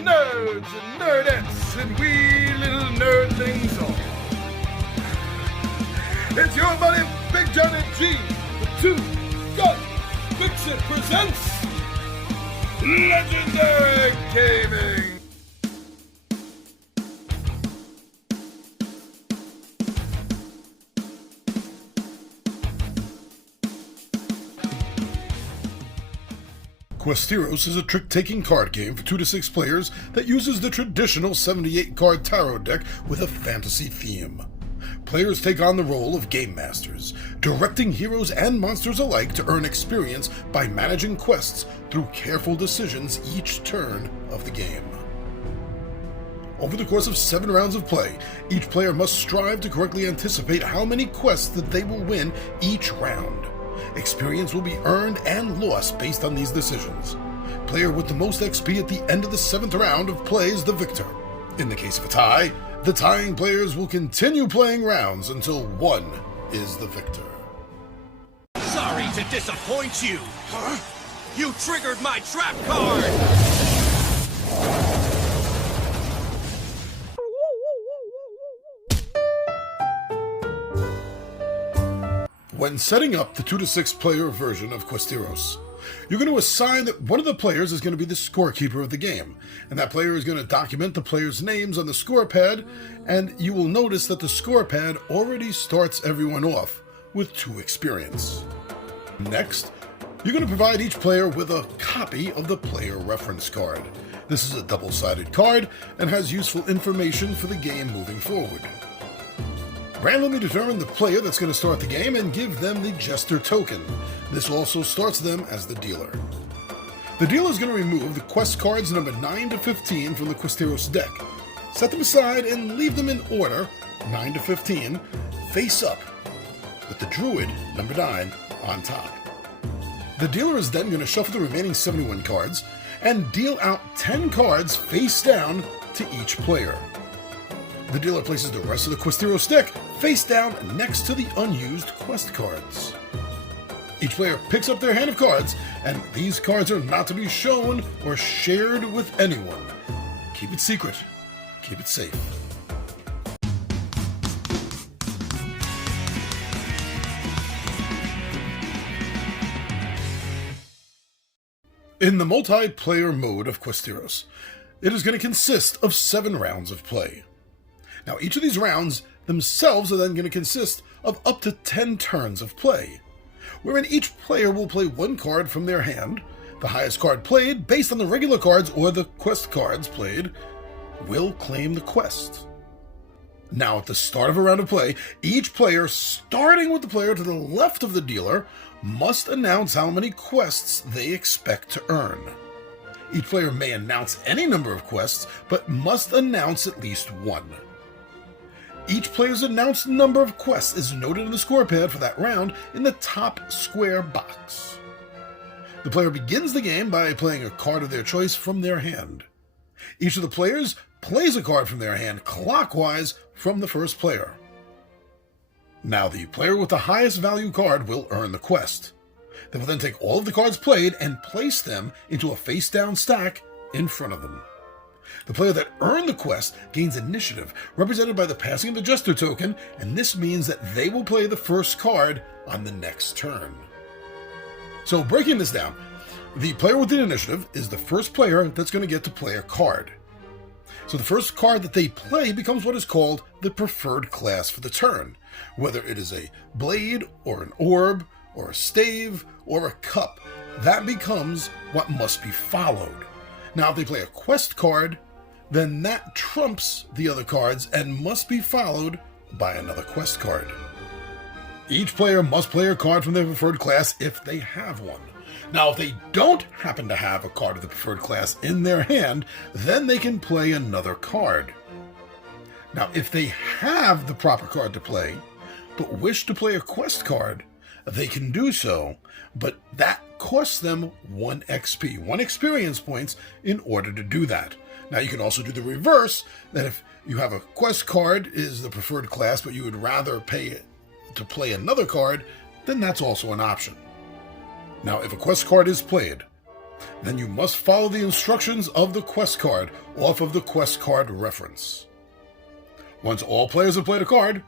nerds and nerdettes and wee little nerdlings all. It's your buddy Big Johnny G, the Two Gun Pixie presents Legendary Gaming. Questeros is a trick-taking card game for 2 to 6 players that uses the traditional 78-card tarot deck with a fantasy theme. Players take on the role of game masters, directing heroes and monsters alike to earn experience by managing quests through careful decisions each turn of the game. Over the course of 7 rounds of play, each player must strive to correctly anticipate how many quests that they will win each round. Experience will be earned and lost based on these decisions. Player with the most XP at the end of the 7th round of play is the victor. In the case of a tie, the tying players will continue playing rounds until one is the victor. Sorry to disappoint you. Huh? You triggered my trap card! When setting up the 2 to 6 player version of Questeros, you're going to assign that one of the players is going to be the scorekeeper of the game, and that player is going to document the players' names on the score pad, and you will notice that the score pad already starts everyone off with 2 experience. Next, you're going to provide each player with a copy of the player reference card. This is a double-sided card and has useful information for the game moving forward. Randomly determine the player that's going to start the game and give them the Jester token. This also starts them as the dealer. The dealer is going to remove the quest cards number 9 to 15 from the Questeros deck. Set them aside and leave them in order, 9 to 15, face up, with the Druid, number 9, on top. The dealer is then going to shuffle the remaining 71 cards and deal out 10 cards face down to each player. The dealer places the rest of the Questeros deck face down next to the unused quest cards. Each player picks up their hand of cards, and these cards are not to be shown or shared with anyone. Keep it secret. Keep it safe. In the multiplayer mode of Questeros, it is going to consist of 7 rounds of play. Now, each of these rounds themselves are then going to consist of up to 10 turns of play, wherein each player will play 1 card from their hand. The highest card played, based on the regular cards or the quest cards played, will claim the quest. Now, at the start of a round of play, each player, starting with the player to the left of the dealer, must announce how many quests they expect to earn. Each player may announce any number of quests, but must announce at least 1. Each player's announced number of quests is noted on the score pad for that round in the top square box. The player begins the game by playing a card of their choice from their hand. Each of the players plays a card from their hand clockwise from the first player. Now, the player with the highest value card will earn the quest. They will then take all of the cards played and place them into a face-down stack in front of them. The player that earned the quest gains initiative, represented by the passing of the Jester token, and this means that they will play the first card on the next turn. So, breaking this down, the player with the initiative is the first player that's going to get to play a card. So the first card that they play becomes what is called the preferred class for the turn, whether it is a blade, or an orb, or a stave, or a cup. That becomes what must be followed. Now, if they play a quest card, then that trumps the other cards and must be followed by another quest card. Each player must play a card from their preferred class if they have one. Now, if they don't happen to have a card of the preferred class in their hand, then they can play another card. Now, if they have the proper card to play, but wish to play a quest card, they can do so, but that costs them 1 XP, 1 experience points, in order to do that. Now, you can also do the reverse, that if you have a quest card is the preferred class, but you would rather pay to play another card, then that's also an option. Now, if a quest card is played, Then you must follow the instructions of the quest card off of the quest card reference. Once all players have played a card,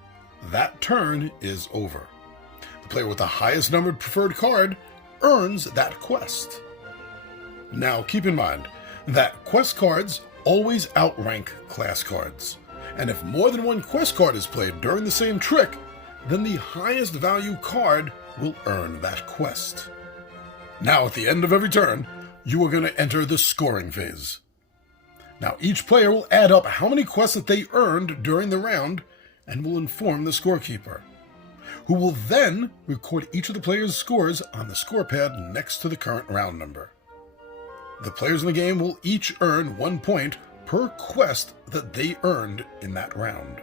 that turn is over. The player with the highest numbered preferred card earns that quest. Now keep in mind that quest cards always outrank class cards, and if more than one quest card is played during the same trick, then the highest value card will earn that quest. Now at the end of every turn, you are going to enter the scoring phase. Now each player will add up how many quests that they earned during the round and will inform the scorekeeper, who will then record each of the players' scores on the score pad next to the current round number. The players in the game will each earn 1 point per quest that they earned in that round.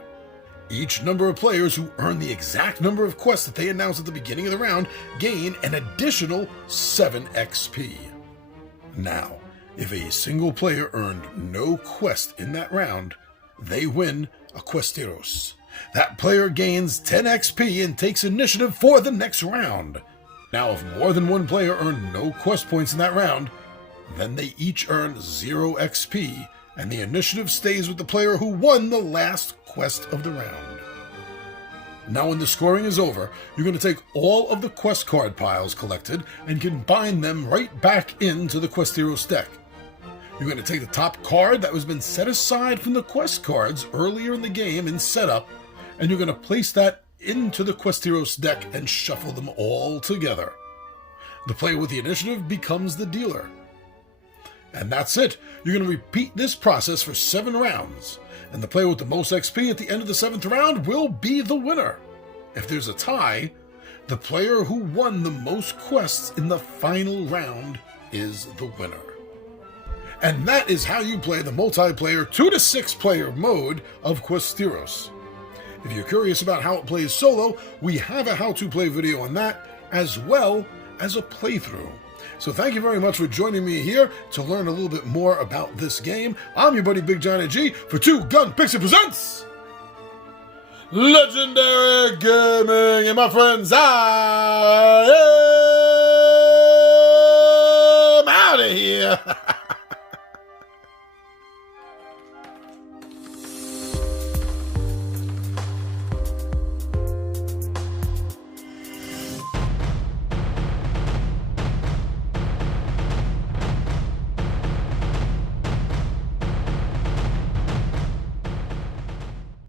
Each number of players who earn the exact number of quests that they announced at the beginning of the round gain an additional 7 XP. Now, if a single player earned no quest in that round, they win a Questeros. That player gains 10 XP and takes initiative for the next round. Now, if more than one player earned no quest points in that round, then they each earn 0 XP, and the initiative stays with the player who won the last quest of the round. Now when the scoring is over, you're going to take all of the quest card piles collected and combine them right back into the Questeros deck. You're going to take the top card that has been set aside from the quest cards earlier in the game in setup, and you're going to place that into the Questeros deck and shuffle them all together. The player with the initiative becomes the dealer. And that's it. You're going to repeat this process for 7 rounds, and the player with the most XP at the end of the 7th round will be the winner. If there's a tie, the player who won the most quests in the final round is the winner. And that is how you play the multiplayer 2 to 6 player mode of Questeros. If you're curious about how it plays solo, we have a how to play video on that, as well as a playthrough. So thank you very much for joining me here to learn a little bit more about this game. I'm your buddy Big Johnny G for Two Gun Pixie Presents Legendary Gaming, and my friends, I